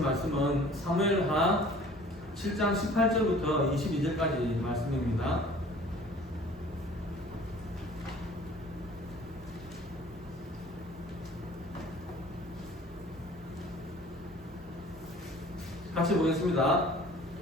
하신 말씀은 사무엘하 7장 18절부터 22절까지 말씀입니다. 같이 보겠습니다.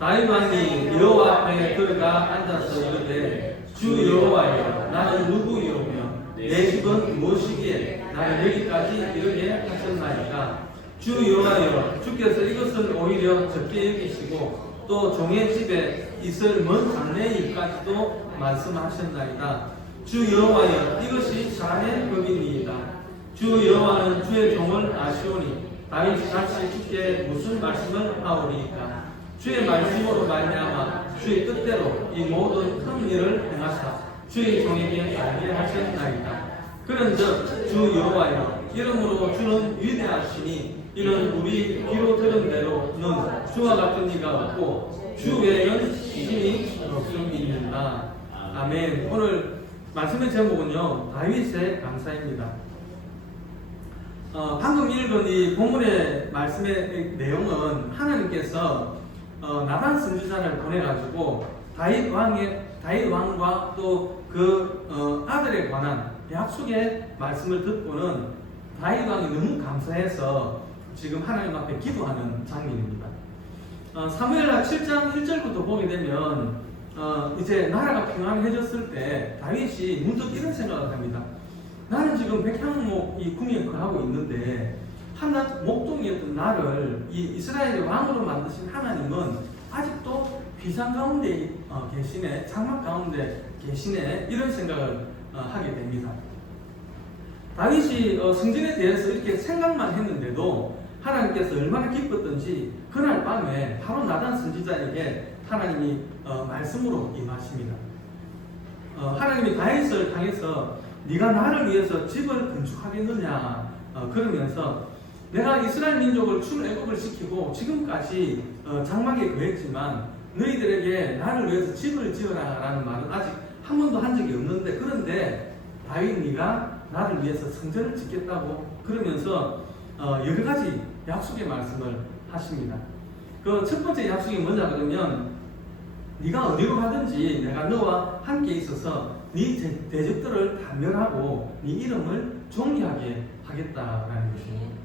다윗 왕이 여호와 앞에 들어가 앉아서 이르되 주 여호와여 나는 누구이오며 내 집은 무엇이기에 나를 여기까지 이르게 하셨나이까. 주 여호와여 주께서 이것을 오히려 적게 여기시고 또 종의 집에 있을 먼 장래일까지도 말씀하셨나이다. 주 여호와여 이것이 사람의 법이니이다. 주 여호와는 주의 종을 아시오니 다윗이 다시 주께 무슨 말씀을 하오리이까. 주의 말씀으로 말미암아 주의 뜻대로 이 모든 큰 일을 행하사 주의 종에게 알게 하셨나이다. 그런즉 주 여호와여 이름으로 주는 위대하시니 이는 우리 귀로 들은 대로는 주와 같은 이가 없고 주 외에는 신이 없음이니라. 아멘. 오늘 말씀의 제목은요 다윗의 감사입니다. 방금 읽은 이 본문의 말씀의 내용은 하나님께서 나단 선지자를 보내가지고 다윗 왕과 또 그 아들에 관한 약속의 말씀을 듣고는 다윗 왕이 너무 감사해서 지금 하나님 앞에 기도하는 장면입니다. 사무엘하 7장 1절부터 보게 되면 이제 나라가 평안해졌을 때 다윗이 문득 이런 생각을 합니다. 나는 지금 백향목이 궁예하고 있는데 하나 목동이었던 나를 이 이스라엘의 왕으로 만드신 하나님은 아직도 비상 가운데 계시네, 장막 가운데 계시네, 이런 생각을 하게 됩니다. 다윗이 성전에 대해서 이렇게 생각만 했는데도 하나님께서 얼마나 기뻤던지 그날 밤에 바로 나단 선지자에게 하나님이 말씀으로 임하십니다. 하나님이 다윗을 향해서 네가 나를 위해서 집을 건축하겠느냐 그러면서 내가 이스라엘 민족을 출애굽을 시키고 지금까지 장막에 거했지만 너희들에게 나를 위해서 집을 지어라 라는 말은 아직 한 번도 한 적이 없는데, 그런데 다윗 네가 나를 위해서 성전을 짓겠다고 그러면서 여러 가지 약속의 말씀을 하십니다. 그 첫 번째 약속이 뭐냐 그러면 네가 어디로 가든지 내가 너와 함께 있어서 네 대적들을 다 멸하고 네 이름을 존귀하게 하겠다라는 것입니다.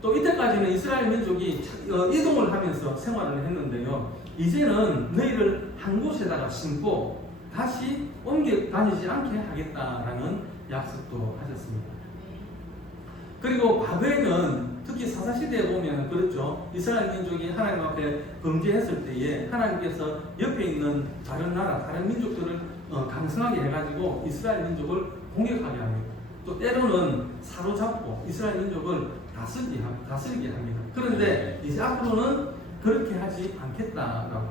또 이때까지는 이스라엘 민족이 이동을 하면서 생활을 했는데요, 이제는 너희를 한 곳에다가 심고 다시 옮겨 다니지 않게 하겠다라는 약속도 하셨습니다. 그리고 과거에는 특히 사사시대에 보면 그렇죠. 이스라엘 민족이 하나님 앞에 범죄했을 때에 하나님께서 옆에 있는 다른 나라, 다른 민족들을 강성하게 해가지고 이스라엘 민족을 공격하게 합니다. 또 때로는 사로잡고 이스라엘 민족을 다스리게 합니다. 그런데 이제 앞으로는 그렇게 하지 않겠다라고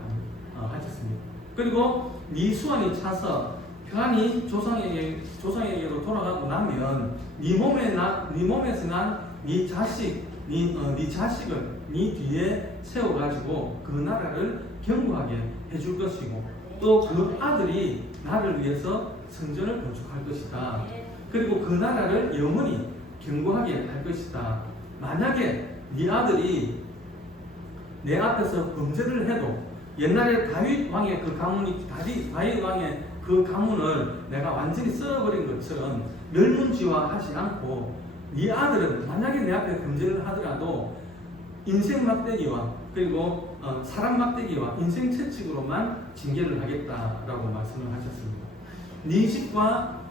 하셨습니다. 그리고 네 수완이 차서 평안히 조상에게로 돌아가고 나면 네 몸에서 난 네 자식을 네 뒤에 세워가지고 그 나라를 견고하게 해줄 것이고 또 그 아들이 나를 위해서 성전을 건축할 것이다. 그리고 그 나라를 영원히 견고하게 할 것이다. 만약에 네 아들이 내 앞에서 범죄를 해도 옛날에 다윗 왕의 그 가문이 다윗 왕의 그 가문을 내가 완전히 썰어버린 것처럼 멸문지화하지 않고 네 아들은 만약에 내 앞에 범죄를 하더라도 인생 막대기와 그리고 사람 막대기와 인생 채찍으로만 징계를 하겠다라고 말씀을 하셨습니다. 네 집과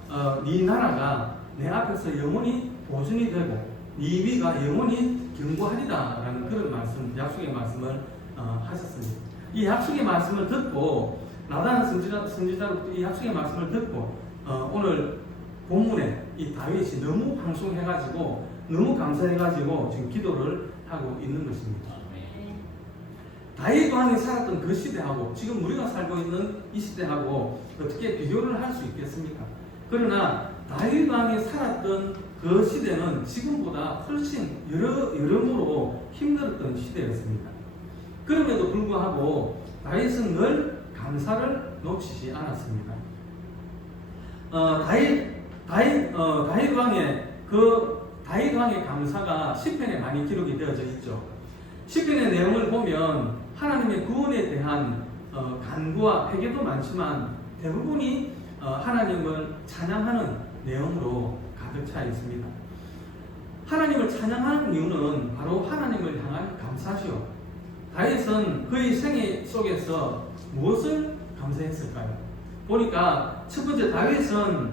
네 나라가 내 앞에서 영원히 보존이 되고 네 위가 영원히 견고하리다라는 그런 말씀, 약속의 말씀을 하셨습니다. 이 약속의 말씀을 듣고 나단 선지자로부터 이 약속의 말씀을 듣고 오늘 본문에 이 다윗이 너무 방송해가지고 너무 감사해가지고 지금 기도를 하고 있는 것입니다. 다윗 왕이 살았던 그 시대하고 지금 우리가 살고 있는 이 시대하고 어떻게 비교를 할 수 있겠습니까? 그러나 다윗 왕이 살았던 그 시대는 지금보다 훨씬 여러모로 힘들었던 시대였습니다. 그럼에도 불구하고 다윗은 늘 감사를 놓치지 않았습니다. 다윗 왕의 감사가 시편에 많이 기록이 되어져 있죠. 시편의 내용을 보면 하나님의 구원에 대한 간구와 회개도 많지만 대부분이 하나님을 찬양하는 내용으로 가득 차 있습니다. 하나님을 찬양하는 이유는 바로 하나님을 향한 감사죠. 다윗은 그의 생애 속에서 무엇을 감사했을까요? 보니까 첫 번째, 다윗은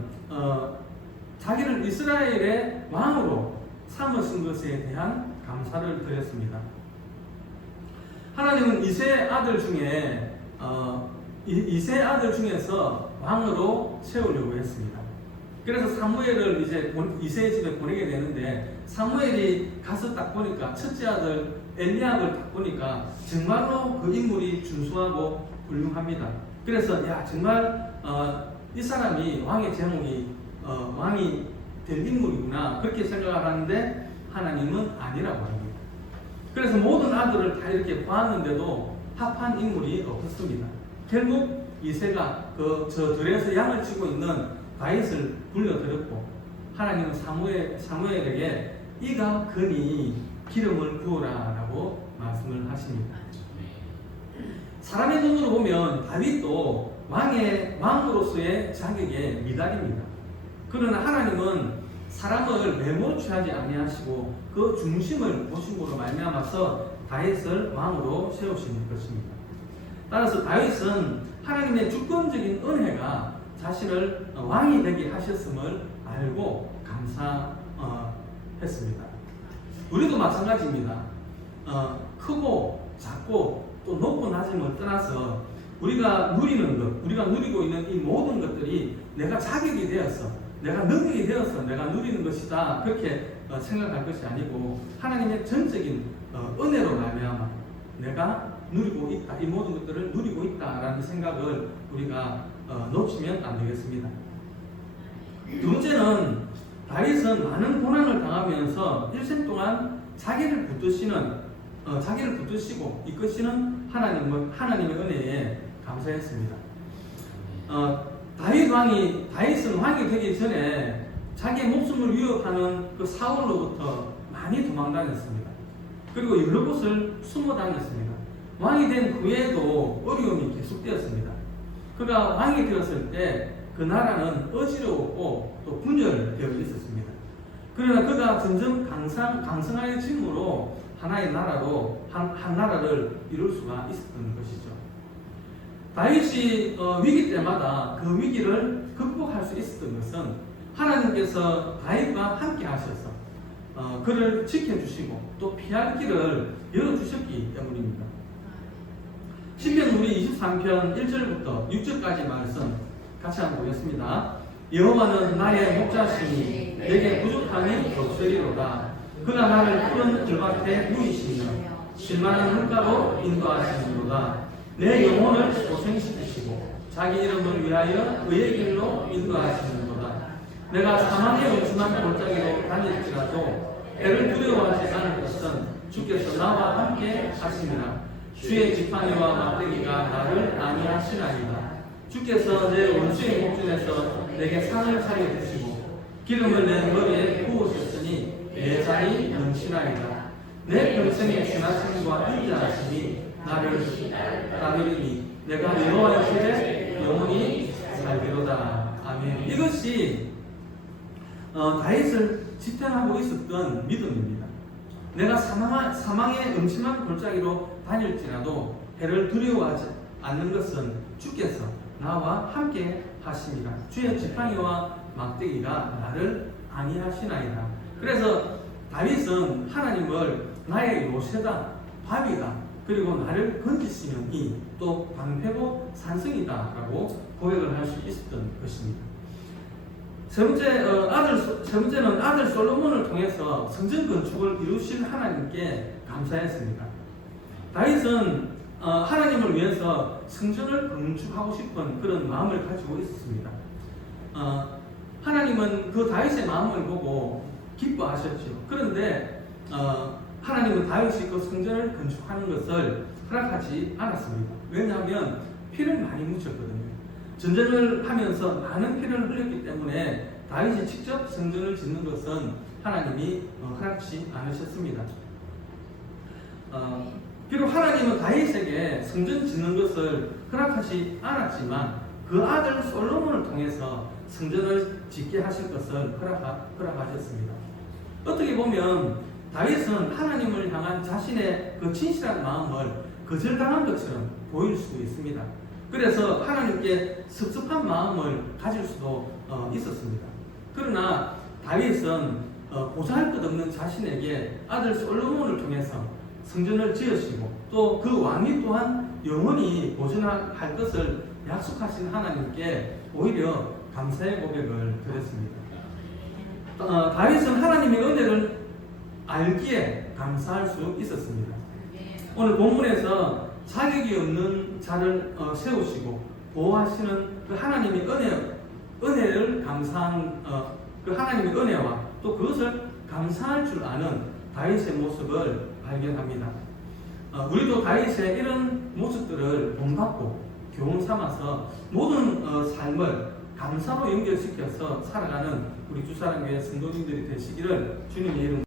자기를 이스라엘의 왕으로 삼으신 것에 대한 감사를 드렸습니다. 하나님은 이세 아들 중에서 왕으로 세우려고 했습니다. 그래서 사무엘을 이제 이세의 집에 보내게 되는데, 사무엘이 가서 딱 보니까 첫째 아들 엘리압을 딱 보니까 정말로 그 인물이 준수하고 훌륭합니다. 그래서 정말 이 사람이 왕의 제목이 왕이 될 인물이구나, 그렇게 생각을 하는데 하나님은 아니라고 합니다. 그래서 모든 아들을 다 이렇게 보았는데도 합한 인물이 없었습니다. 결국 이새가 저 들에서 양을 치고 있는 다윗을 불러들였고, 하나님은 사무엘에게 이가 그니 기름을 부어라 라고 말씀을 하십니다. 사람의 눈으로 보면 다윗도 왕으로서의 자격에 미달입니다. 그러나 하나님은 사람을 외모로 취하지 아니하시고 그 중심을 보심으로 말미암아서 다윗을 왕으로 세우시는 것입니다. 따라서 다윗은 하나님의 주권적인 은혜가 자신을 왕이 되게 하셨음을 알고 감사했습니다. 우리도 마찬가지입니다. 크고 작고 또 높고 낮음을 떠나서 우리가 누리는 것, 우리가 누리고 있는 이 모든 것들이 내가 자격이 되어서, 내가 능력이 되어서 내가 누리는 것이다, 그렇게 생각할 것이 아니고 하나님의 전적인 은혜로 말미암아 내가 누리고 있다, 이 모든 것들을 누리고 있다라는 생각을 우리가 놓치면 안 되겠습니다. 두 번째는, 다윗은 많은 고난을 당하면서 일생 동안 자기를 붙드시고 이끄시는 하나님의 은혜에 감사했습니다. 다윗은 왕이 되기 전에 자기의 목숨을 위협하는 그 사울로부터 많이 도망다녔습니다. 그리고 여러 곳을 숨어 다녔습니다. 왕이 된 후에도 어려움이 계속되었습니다. 그가 왕이 되었을 때 그 나라는 어지러웠고 또 분열되어 있었습니다. 그러나 그가 점점 강성해짐으로 하나의 나라로 한 나라를 이룰 수가 있었던 것이죠. 다윗이 위기 때마다 그 위기를 극복할 수 있었던 것은 하나님께서 다윗과 함께 하셔서 그를 지켜주시고 또 피할 길을 열어주셨기 때문입니다. 시편 우리 23편 1절부터 6절까지 말씀 같이 한번 보겠습니다. 여호와는 나의 목자시니 내게 부족함이 없으리로다. 그가 나를 푸른 들밭에 누이시며 실만한 물가로 인도하시는도다. 내 영혼을 고생시키시고 자기 이름을 위하여 의의 길로 인도하시는도다. 내가 사망의 음침한 골짜기로 다닐지라도 해를 두려워하지 않을 것은 주께서 나와 함께 하심이라. 주의 지팡이와 막대기가 나를 안위하시나이다. 주께서 내 원수의 목전에서 내게 상을 차려 주시고 기름을 내 머리에 부으셨으니 내 잔이 넘치나이다. 내 평생의 준하심과 인자하심이 나를 따르리니 내가 여호와의 집에 영원히 살리로다. 아멘. 이것이 다윗을 지탱하고 있었던 믿음입니다. 내가 사망의 음침한 골짜기로 다닐지라도 해를 두려워하지 않는 것은 주께서 나와 함께 하십니다. 주의 지팡이와 막대기가 나를 안위하시나이다. 그래서 다윗은 하나님을 나의 요새다, 밥이다, 그리고 나를 건지시는 또 방패고 산성이다 라고 고백을 할 수 있었던 것입니다. 세 번째는 아들 솔로몬을 통해서 성전 건축을 이루신 하나님께 감사했습니다. 다윗은 하나님을 위해서 성전을 건축하고 싶은 그런 마음을 가지고 있었습니다. 하나님은 그 다윗의 마음을 보고 기뻐하셨죠. 그런데 하나님은 다윗이 그 성전을 건축하는 것을 허락하지 않았습니다. 왜냐하면 피를 많이 묻혔거든요. 전쟁을 하면서 많은 피를 흘렸기 때문에 다윗이 직접 성전을 짓는 것은 하나님이 허락지 않으셨습니다. 비록 하나님은 다윗에게 성전 짓는 것을 허락하지 않았지만 그 아들 솔로몬을 통해서 성전을 짓게 하실 것을 허락하셨습니다. 어떻게 보면 다윗은 하나님을 향한 자신의 그 진실한 마음을 거절당한 것처럼 보일 수 있습니다. 그래서 하나님께 섭섭한 마음을 가질 수도 있었습니다. 그러나 다윗은 보잘것 없는 자신에게 아들 솔로몬을 통해서 성전을 지으시고 또 그 왕위 또한 영원히 보존할 것을 약속하신 하나님께 오히려 감사의 고백을 드렸습니다. 다윗은 하나님의 은혜를 알기에 감사할 수 있었습니다. 오늘 본문에서 자격이 없는 자를 세우시고 보호하시는 그 하나님의 은혜를 감사한 그 하나님의 은혜와 또 그것을 감사할 줄 아는 다윗의 모습을 발견합니다. 우리도 다윗의 이런 모습들을 본받고 교훈 삼아서 모든 삶을 감사로 연결시켜서 살아가는 우리 주사랑교회 성도님들이 되시기를 주님의 이름으로